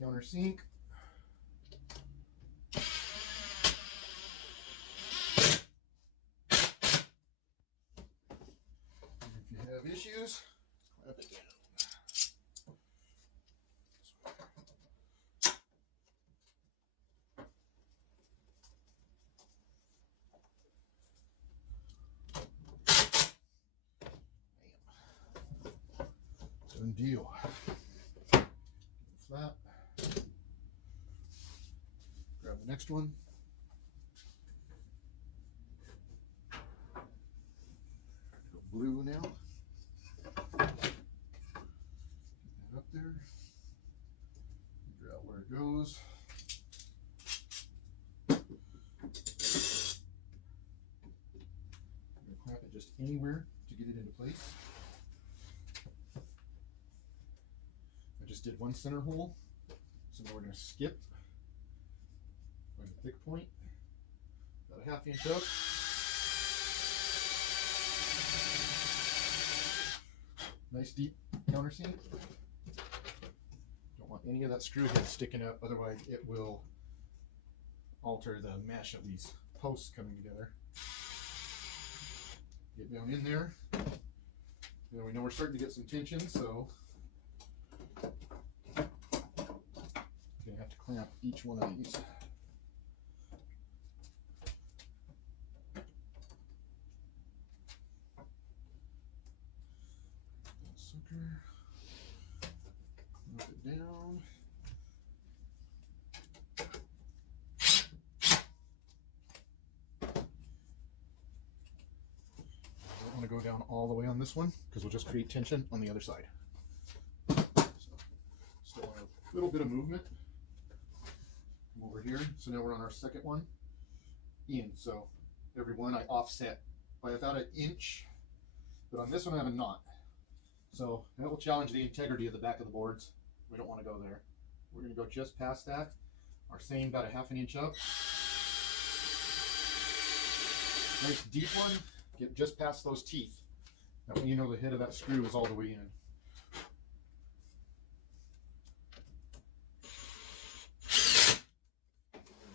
Countersink. If you have issues, clamp it down. Done deal. Flat. Grab the next one. Go blue now. Get that up there. Figure out where it goes. I'm going to clamp it just anywhere to get it into place. I just did one center hole, so now we're going to skip. Find a thick point, about a 1/2 inch up. Nice deep countersink. Don't want any of that screw head sticking up, otherwise it will alter the mesh of these posts coming together. Get down in there. Now we know we're starting to get some tension, so I'm going to have to clamp each one of these. Sucker. Clamp it down. I don't want to go down all the way on this one because we'll just create tension on the other side. Still want a little bit of movement. Come over here. So now we're on our second one in. So every one I offset by about 1 inch, but on this one I have a knot. So that will challenge the integrity of the back of the boards. We don't want to go there. We're going to go just past that. Our seam about 1/2 inch up. Nice deep one. Get just past those teeth. That way you know the head of that screw is all the way in.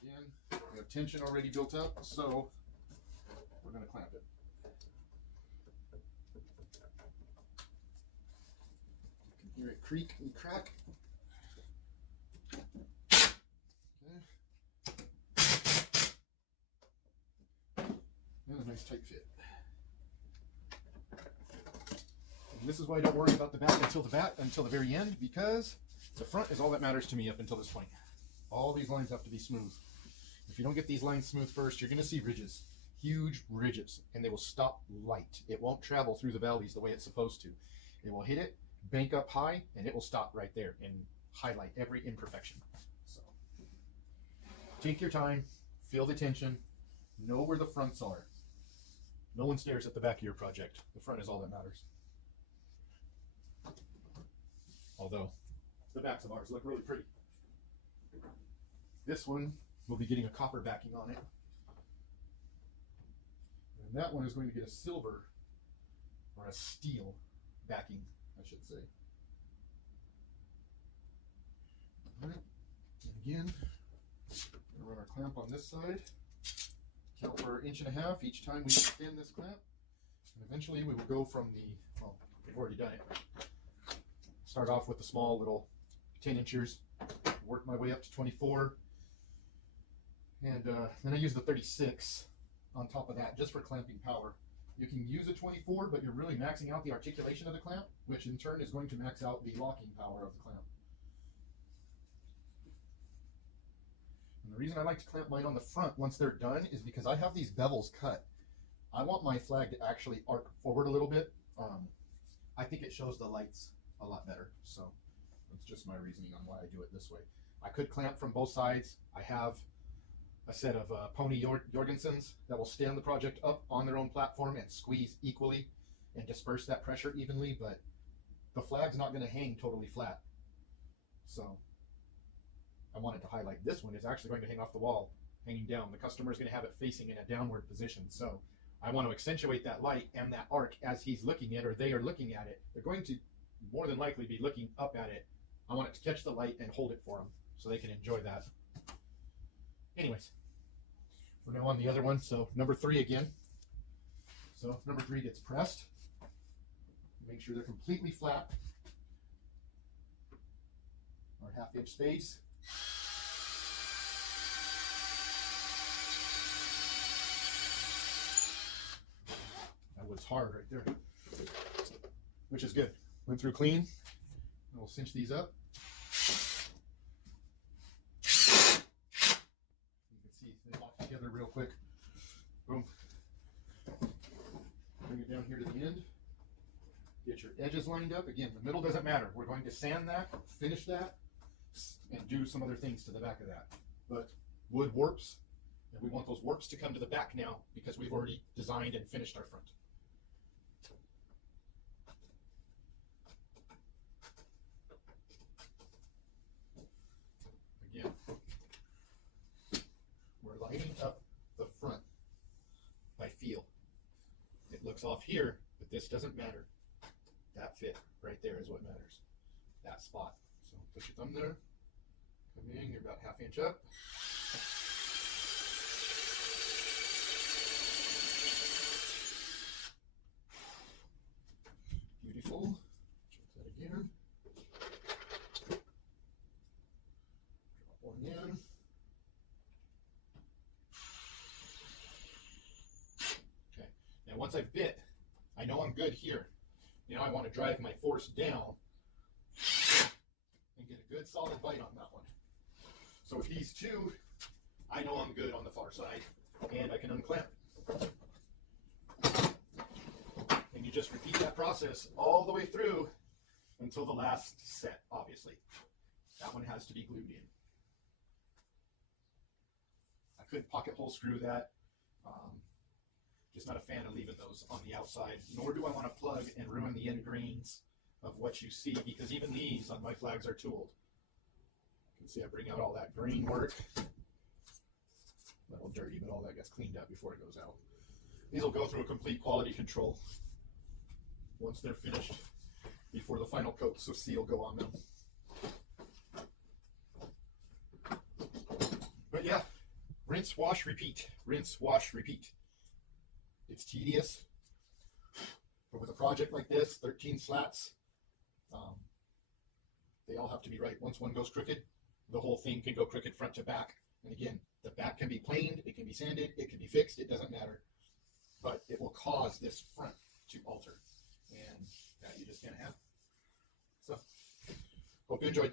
Again, we have tension already built up, so we're going to clamp it. You can hear it creak and crack. Okay. And a nice tight fit. And this is why I don't worry about the back until the very end, because the front is all that matters to me up until this point. All these lines have to be smooth. If you don't get these lines smooth first, you're going to see ridges, huge ridges, and they will stop light. It won't travel through the valleys the way it's supposed to. It will hit it, bank up high, and it will stop right there and highlight every imperfection. So take your time, feel the tension, know where the fronts are. No one stares at the back of your project. The front is all that matters. Although the backs of ours look really pretty. This one will be getting a copper backing on it. And that one is going to get a silver or a steel backing, I should say. All right. And again, we're going to run our clamp on this side. Count for 1.5 inches each time we extend this clamp. And eventually we will go from the, well, we've already done it. Start off with the small little 10 inchers, work my way up to 24. And then I use the 36 on top of that just for clamping power. You can use a 24, but you're really maxing out the articulation of the clamp, which in turn is going to max out the locking power of the clamp. And the reason I like to clamp mine on the front once they're done is because I have these bevels cut. I want my flag to actually arc forward a little bit. I think it shows the lights a lot better. So that's just my reasoning on why I do it this way. I could clamp from both sides. I have a set of Pony Jorgensens that will stand the project up on their own platform and squeeze equally and disperse that pressure evenly, but the flag's not going to hang totally flat. So I wanted to highlight this one is actually going to hang off the wall, hanging down. The customer is going to have it facing in a downward position. So I want to accentuate that light and that arc as he's looking at it or they are looking at it. They're going to more than likely be looking up at it. I want it to catch the light and hold it for them so they can enjoy that. Anyways, we're now on the other one. So number 3 again. So number 3 gets pressed. Make sure they're completely flat. Our 1/2 inch space. That wood's hard right there, which is good. Went through clean. We'll cinch these up. You can see they lock together real quick. Boom. Bring it down here to the end. Get your edges lined up. Again, the middle doesn't matter. We're going to sand that, finish that, and do some other things to the back of that. But wood warps, and we want those warps to come to the back now because we've already designed and finished our front. Again, we're lighting up the front by feel. It looks off here, but this doesn't matter. That fit right there is what matters. That spot. So put your thumb there. Come in, you're about 1/2 inch up. Beautiful. Check that again. Drop one in. Okay. Now once I've bit, I know I'm good here. Now I want to drive my force down and get a good solid bite on that one. So with these two, I know I'm good on the far side, and I can unclamp. And you just repeat that process all the way through until the last set, obviously. That one has to be glued in. I could pocket hole screw that. Just not a fan of leaving those on the outside, nor do I want to plug and ruin the end grains of what you see, because even these on my flags are tooled. You can see I bring out all that grain work. A little dirty, but all that gets cleaned up before it goes out. These will go through a complete quality control once they're finished before the final coats of seal go on them. But yeah, rinse, wash, repeat. Rinse, wash, repeat. It's tedious, but with a project like this, 13 slats, they all have to be right. Once one goes crooked, the whole thing can go crooked front to back. And again, the back can be planed, it can be sanded, it can be fixed, it doesn't matter. But it will cause this front to alter. And that you just can't have. So, hope you enjoyed.